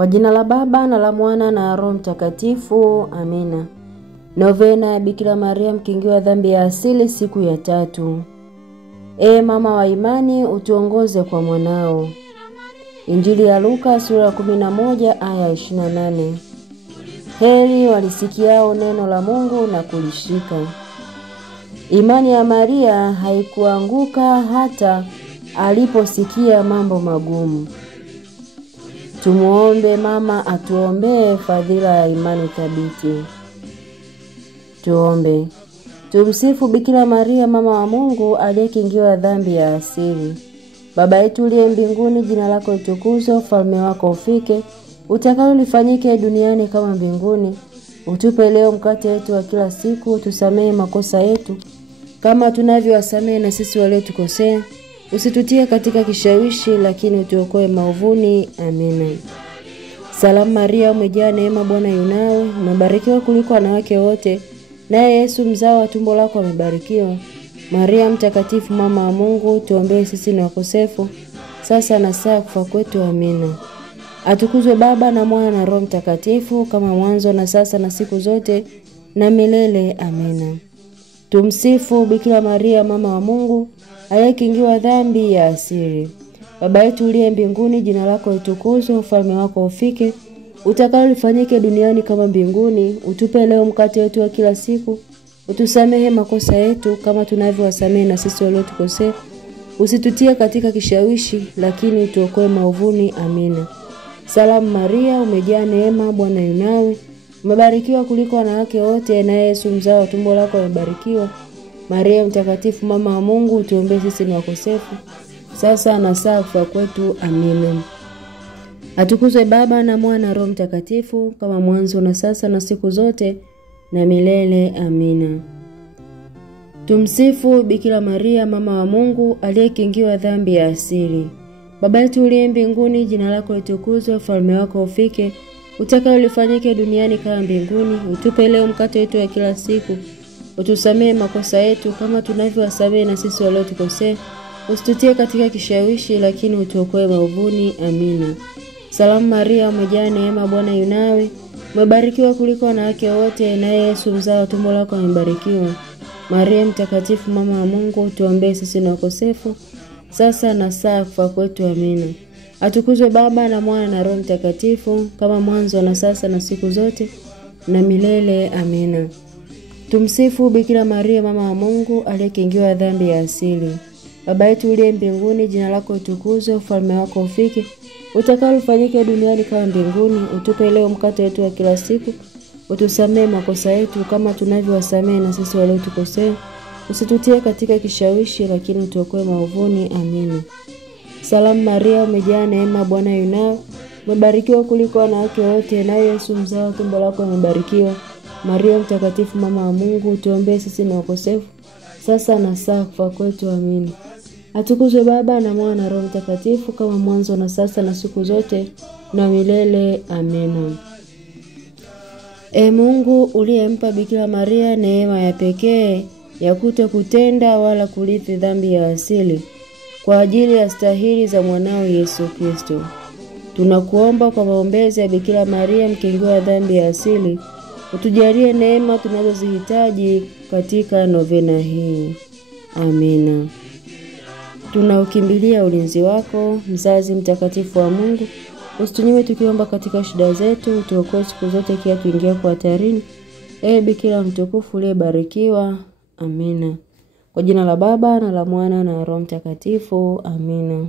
Kwa jina la Baba na la Mwana na Roho Mtakatifu, amina. Novena ya Bikira Maria mkingiwa dhambi ya asili, siku ya 3. Ee mama wa imani, utuongoze kwa mwanao. Injili ya Luka sura ya 11 aya 28. Heri walisikiao neno la Mungu na kulishika. Imani ya Maria haikuanguka hata aliposikia mambo magumu. Tumuombe mama atuombee fadhila ya imani thabiti. Tuombe. Tumsifu Bikira Maria mama wa Mungu aliyekingiwa dhambi ya asili. Baba yetu uliye mbinguni, jina lako litukuzwe, ufalme wako ufike, utakalo lifanyike duniani kama mbinguni. Utupe leo mkate wetu wa kila siku, tusamehe makosa yetu kama tunavyowasamehe na sisi waliotukosea. Usitutie katika kishawishi, lakini utuokoe maovuni. Amina. Salamu Maria, umejaa neema, Bwana yu nawe, umebarikiwa kuliko wanawake wote, naye Yesu mzao wa tumbo lako amebarikiwa. Maria mtakatifu, mama wa Mungu, tuombee sisi ni wakosefu, sasa na saa kufa kwetu. Amina. Atukuzwe Baba na Mwana na Roho Mtakatifu, kama mwanzo na sasa na siku zote na milele. Amina. Tumsifu Bikira Maria mama wa Mungu aliyekingiwa dhambi ya asili. Baba yetu uliye mbinguni, jina lako litukuzwe, ufalme wako ufike, utakalo lifanyike duniani kama mbinguni. Utupe leo mkate wetu wa kila siku, utusamehe makosa yetu kama tunavyowasamehe na sisi waliotukosea. Usitutie katika kishawishi, lakini utuokoe maovuni. Amina. Salamu Maria, umejaa neema, Bwana yu nawe, umebarikiwa kuliko wanawake wote, naye Yesu mzao wa tumbo lako amebarikiwa. Maria mtakatifu, mama wa Mungu, utuombee sisi ni wakosefu, sasa na saa kufa kwetu. Amina. Atukuzwe Baba na Mwana na Roho Mtakatifu, kama mwanzo na sasa na siku zote na milele. Amina. Tumsifu Bikira Maria mama wa Mungu aliyekingiwa dhambi ya asili. Baba yetu uliye mbinguni, jina lako litukuzwe, ufalme wako ufike, utakalo lifanyike duniani kama mbinguni. Utupe leo mkate wetu wa kila siku, utusamehe makosa yetu kama tunavyowasamehe na sisi waliotukosea. Usitutie katika kishawishi, lakini utuokoe maovuni. Amina. Salamu Maria, umejaa neema, Bwana yu nawe, umebarikiwa kuliko wanawake wote, naye Yesu mzao wa tumbo lako amebarikiwa. Maria mtakatifu, mama wa Mungu, tuombee sisi na wakosefu, sasa na saa kufa kwetu. Amina. Atukuzwe Baba na Mwana na Roho Mtakatifu, kama mwanzo na sasa na siku zote na milele. Amina. Tumsifu Bikira Maria mama wa Mungu aliyekingiwa dhambi ya asili. Baba yetu uliye mbinguni, jina lako litukuzwe, ufalme wako ufike, utakalo lifanyike duniani kama mbinguni. Utupe leo mkate wetu wa kila siku, utusamehe makosa yetu kama tunavyowasamehe na sisi waliotukosea. Usitutie katika kishawishi, lakini utuokoe maovuni. Amina. Salamu Maria, umejaa neema, Bwana yu nawe, umebarikiwa kuliko wanawake wote, naye Yesu mzao wa tumbo lako amebarikiwa. Maria mtakatifu, mama wa Mungu, tuombee sisi ni wakosefu, sasa na saa kufa kwetu. Amina. Atukuzwe Baba na Mwana na Roho Mtakatifu, kama mwanzo na sasa na siku zote na milele. Amina. Mungu uliyempa Bikira Maria neema ya pekee ya kutokutenda wala kurithi dhambi ya asili, kwa ajili ya stahili za mwanao Yesu Kristo, tunakuomba kwa maombezi ya Bikira Maria mkingiwa dhambi ya asili, utujalie neema tunazozihitaji katika novena hii. Amina. Tunaukimbilia ulinzi wako, mzazi mtakatifu wa Mungu. Usitunyime tukiomba katika shida zetu, tuokoe siku zote kia tuingia kwa hatarini. Bikira mtukufu uliyebarikiwa. Amina. Kwa jina la Baba na la Mwana na Roho Mtakatifu. Amina.